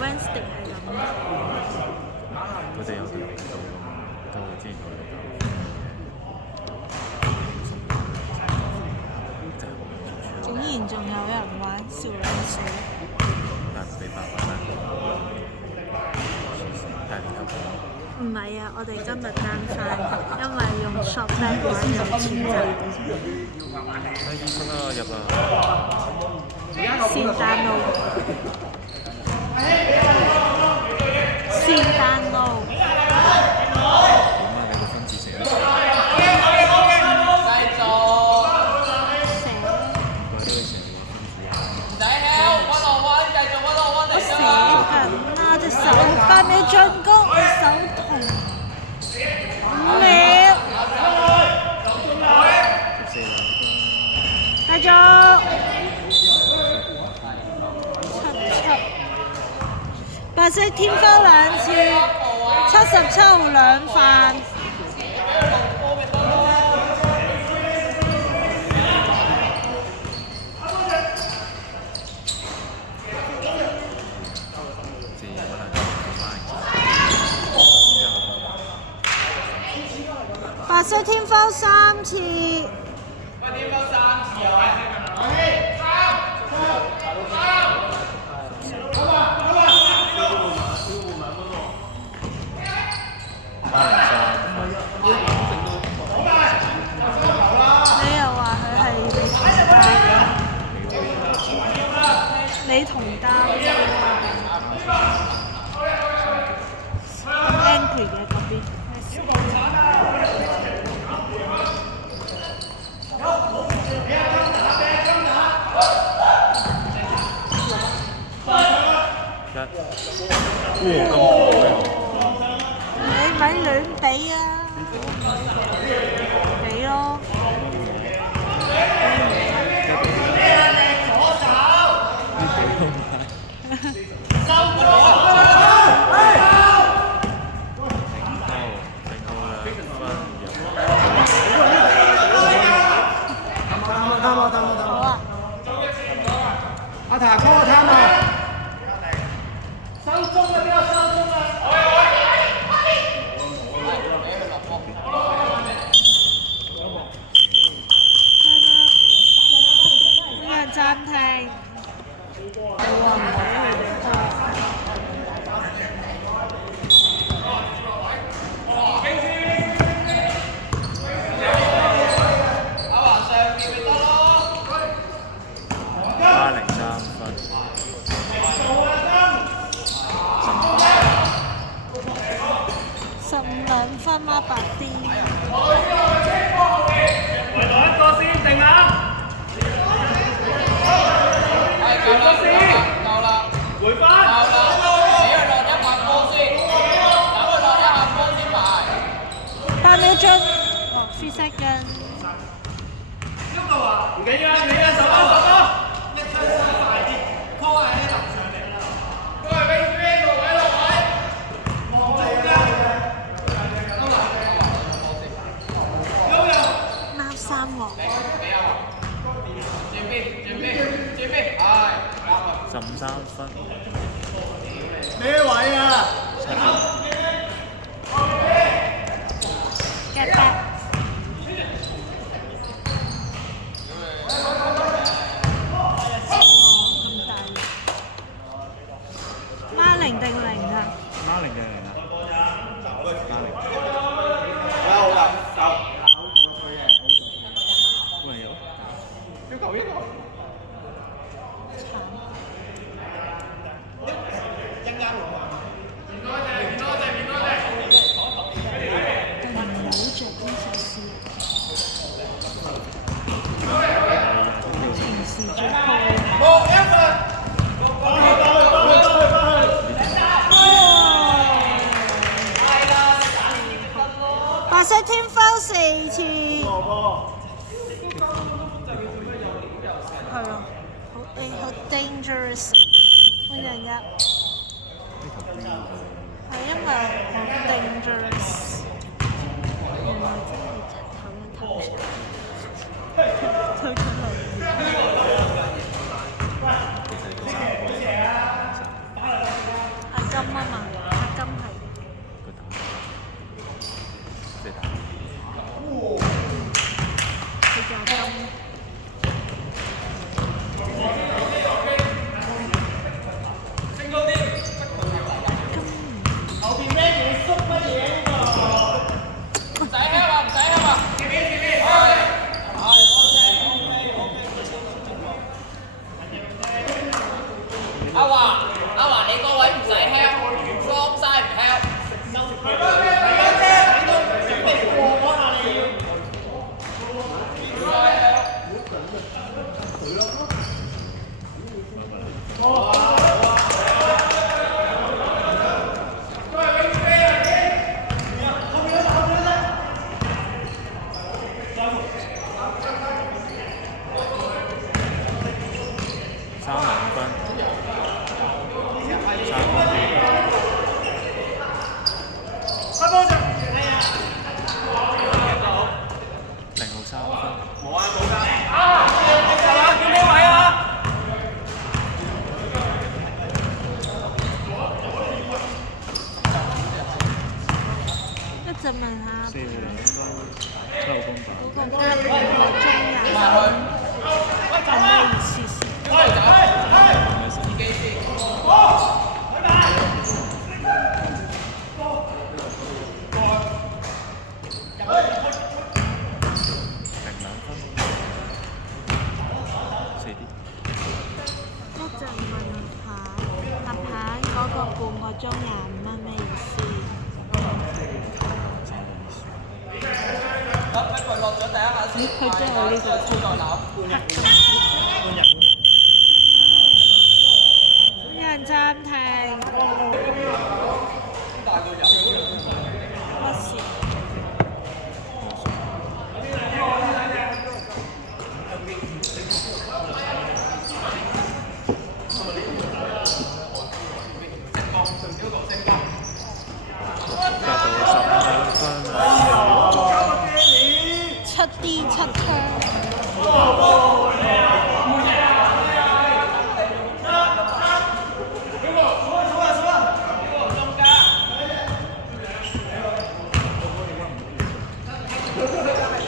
Wednesday 係咁。佢哋有條嚟做㗎嘛，都之前我哋搞，真係好唔錯。竟然仲有人玩少女水，但係俾800蚊，但係連有冇？唔係啊！我哋今日單翻，因為用 ShopBack 玩有錢賺。醫生啊，入啊！是但路，是但路。點啊？你個分字寫得？寫。唔怪得你成日話分字啊！我寫緊啊！隻手8秒進攻，我手痛。5秒。14兩分。繼續。白色天花2次，77號兩飯。白色天花3次。你又話佢係你同單嘅，Angry 嘅嗰邊。哇！咁好嘅，你咪亂俾啊！俾咯。阿塔 call 個 time 啊！收鐘啦！邊個收鐘啊？呢個暫停。15兩分嗎？白啲。回來一個先定啊！回個先，夠啦，回翻，夠啦，只係落一下波先，等佢落一下波先埋。8秒鐘。3 seconds。邊個話？唔緊要啊，你啊，手啊，手啊！一出手快啲 ，call 喺樓上嚟啦。都係俾邊個位落位？望住㗎。啱3鑊。15、3分。咩位啊？Get back。孖零定零啊？孖零定零啊？孖零。喂，有。要求呢個。白色天花4次。係啊，好 dangerous。換人入。係因為好 dangerous。原來真係柒頭一頭上。推出嚟。其實嗰3個。就問下4號應該7號公嗰打，個加半個鐘人係咩意思先？咩事？一陣問阿鵬嗰個半個鐘25蚊咩意思？佢真係呢個有人暫停。乜事？7D 7槍。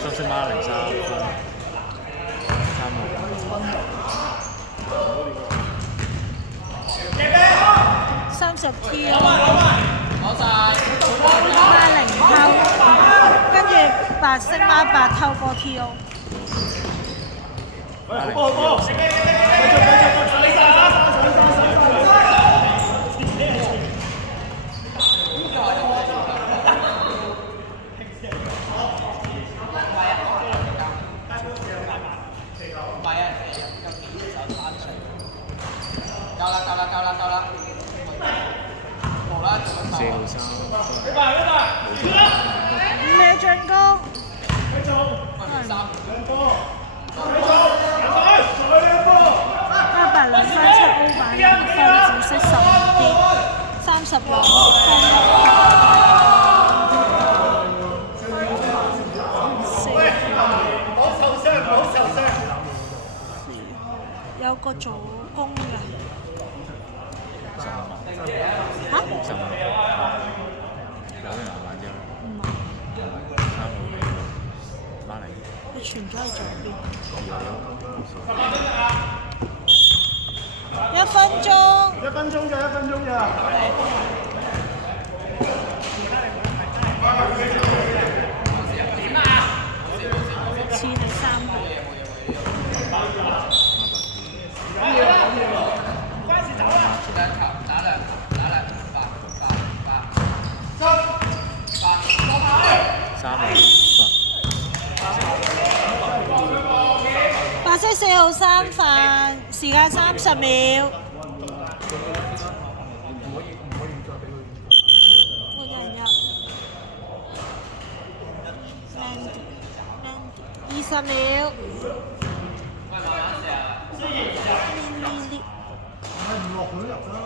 深色馬零3分，3號。 30挑，孖零偷，跟住白色孖8偷波挑。4號3咩進攻？800兩分7歐版2分，只識15啲，36分。有個助攻㗎。嚇？有人玩啫。唔係，3號馬零。佢傳咗去左邊。1分鐘。1分鐘咋，1分鐘咋。似係3號。白色4號3分，時間30秒。換人入。20秒。唔落佢都入啦。